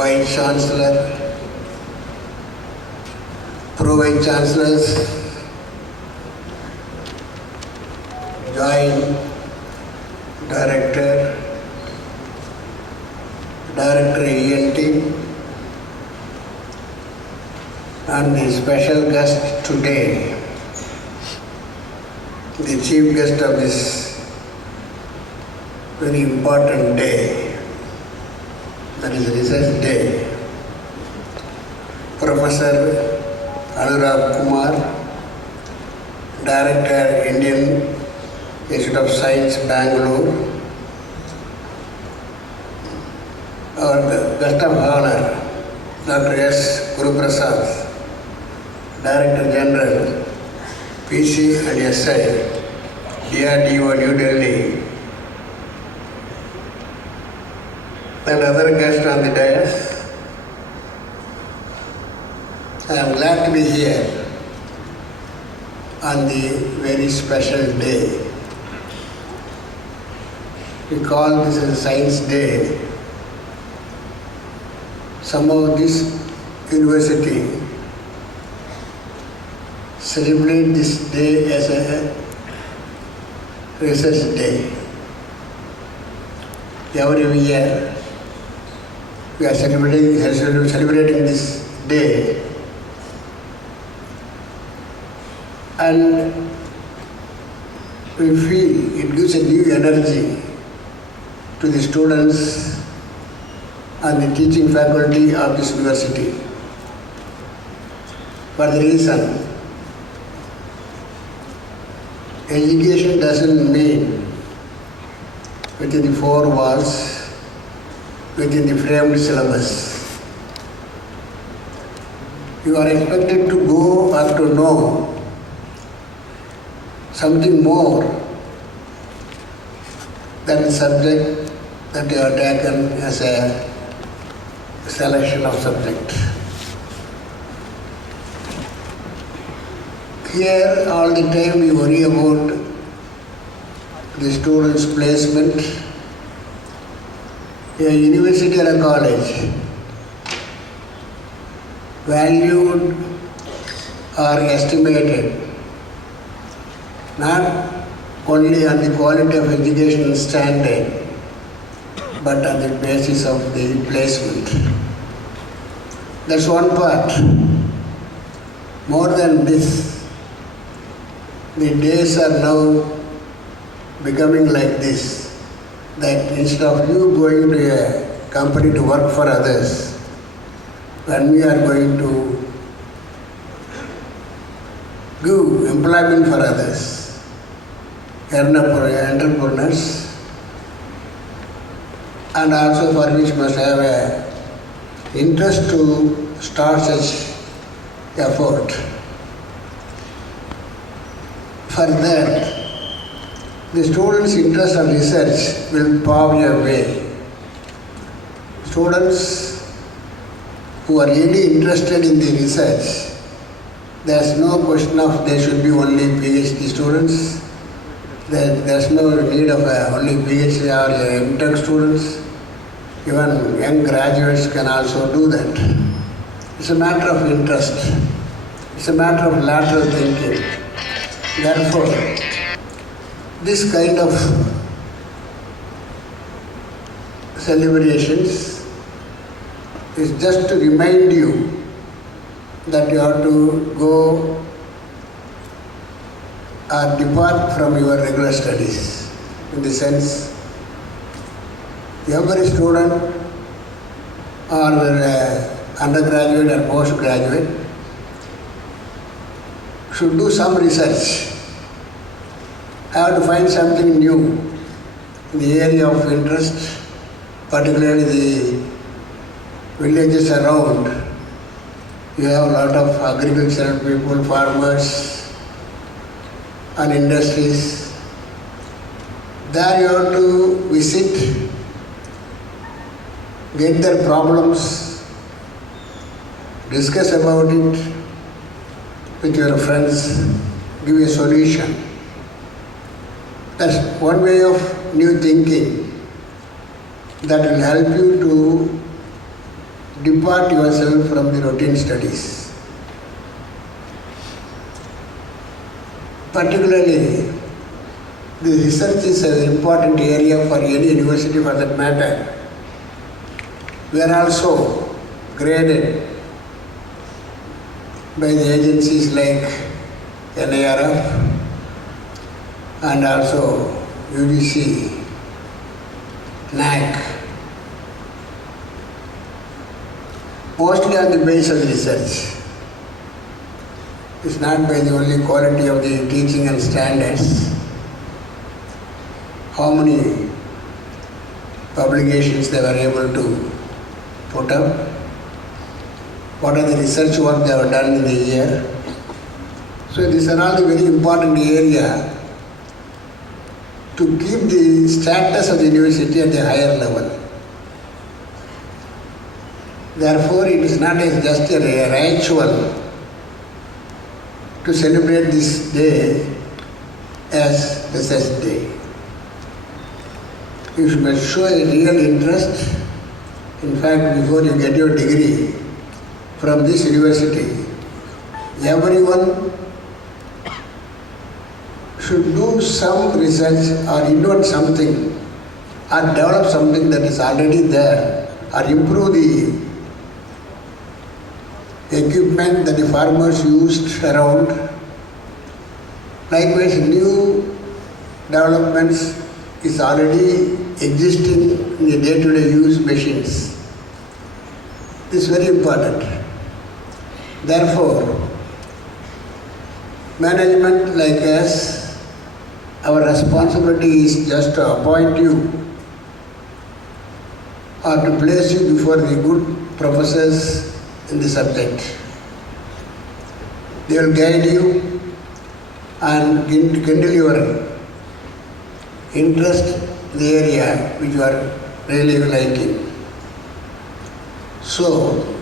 Vice Chancellor, Pro-Vice Chancellors, Joint Director, Director ENT, and the special guest today, the chief guest of this very important day, that is Research Day, Professor Anurag Kumar, Director, Indian Institute of Science, Bangalore. Our guest of honor, Dr. S. Guruprasad, Director General, PC and SI, DRDO, New Delhi, and other guests on the dais. I am glad to be here on the very special day. We call this a Science Day. Somehow this university celebrate this day as a research day. Every year we are celebrating this day, and we feel it gives a new energy to the students and the teaching faculty of this university. For the reason, education doesn't mean within the four walls, within the framed syllabus. You are expected to go or to know something more than the subject that you have taken as a selection of subject. Here all the time we worry about the student's placement. A university or a college valued or estimated not only on the quality of educational standard, but on the basis of the placement. That's one part. More than this, the days are now becoming like this, that instead of you going to a company to work for others, when we are going to give employment for others, entrepreneurs, and also for which must have a interest to start such effort. For that, the students' interest in research will pave a way. Students who are really interested in the research, there is no question of they should be only PhD students. There is no need of only PhD or M.Tech students. Even young graduates can also do that. It's a matter of interest. It's a matter of lateral thinking. Therefore, this kind of celebrations is just to remind you that you have to go or depart from your regular studies. In the sense, every student or undergraduate or postgraduate should do some research. Have to find something new in the area of interest, particularly the villages around. You have a lot of agricultural people, farmers, and industries. There you have to visit, get their problems, discuss about it with your friends, give a solution. That's one way of new thinking that will help you to depart yourself from the routine studies. Particularly, the research is an important area for any university for that matter. We are also graded by the agencies like NIRF and also UGC, NAC, mostly on the basis of the research. It's not by the only quality of the teaching and standards. How many publications they were able to put up, what are the research work they have done in the year. So these are all the very important area to keep the status of the university at a higher level. Therefore, it is not just a ritual to celebrate this day as Research Day. You should show a real interest. In fact, before you get your degree from this university, everyone should do some research or invent something or develop something that is already there or improve the equipment that the farmers used around. Likewise, new developments is already existing in the day-to-day use machines. This is very important. Therefore, management like us, our responsibility is just to appoint you or to place you before the good professors in the subject. They will guide you and kindle your interest in the area which you are really liking. So,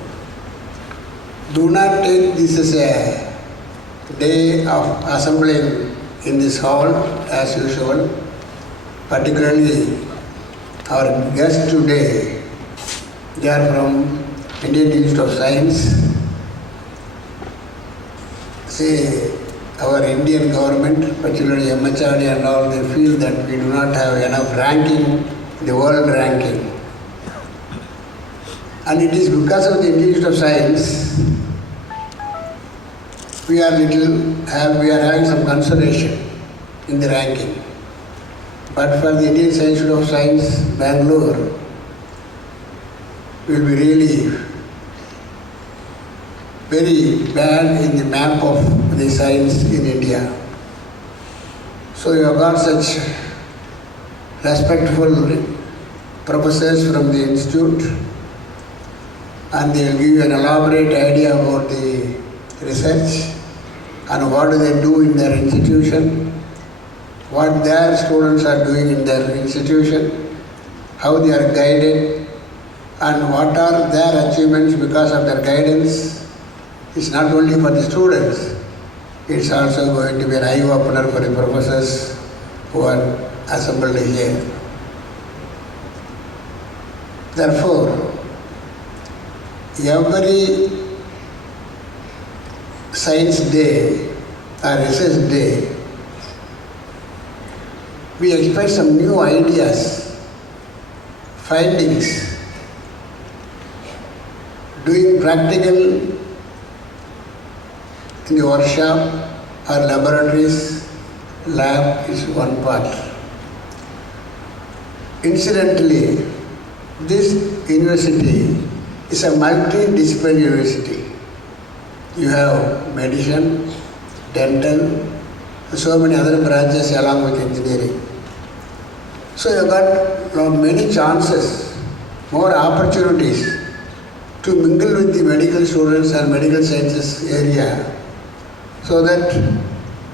do not take this as a day of assembling in this hall as usual. Particularly, our guests today, they are from Indian Institute of Science. Say, our Indian government, particularly MHRD and all, they feel that we do not have enough ranking, the world ranking. And it is because of the Indian Institute of Science, we are having some consolation in the ranking. But for the Indian Institute of Science, Bangalore, will be really very bad in the map of the science in India. So you have got such respectful professors from the institute, and they will give you an elaborate idea about the research and what do they do in their institution, what their students are doing in their institution, how they are guided, and what are their achievements because of their guidance. It's not only for the students, it's also going to be an eye-opener for the professors who are assembled here. Therefore, every science day or research day, we expect some new ideas, findings, doing practical in the workshop or laboratories. Lab is one part. Incidentally, this university is a multidisciplinary university. You have medicine, dental, so many other branches along with engineering. So you got many chances, more opportunities to mingle with the medical students and medical sciences area, so that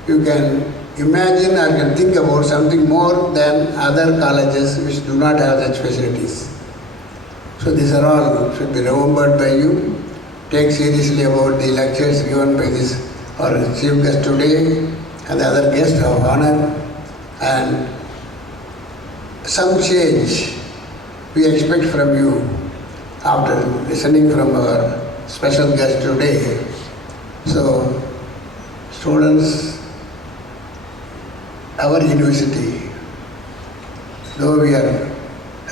you can imagine or can think about something more than other colleges which do not have such facilities. So these are all should be remembered by you. Take seriously about the lectures given by this our chief guest today and the other guest of honor, and some change we expect from you, after listening from our special guest today. So, students, our university, though we are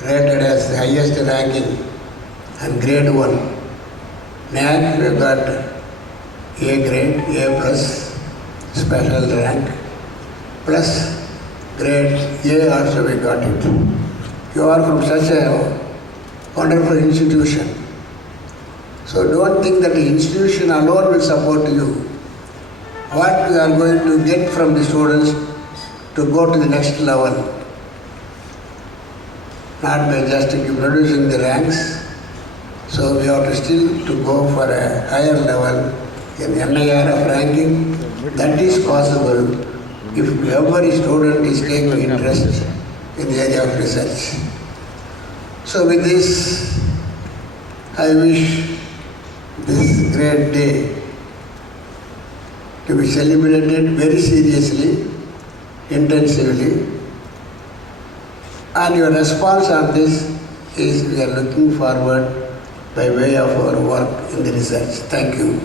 rated as the highest ranking and grade 1, NAC we got A grade, A plus, special rank, plus grade A also we got it. You are from such a wonderful institution. So don't think that the institution alone will support you. What we are going to get from the students to go to the next level, not by just producing the ranks. So we have to still to go for a higher level in NIR of ranking. That is possible if every student is taking interest in the area of research. So with this, I wish this great day to be celebrated very seriously, intensively, and your response on this is we are looking forward by way of our work in the research. Thank you.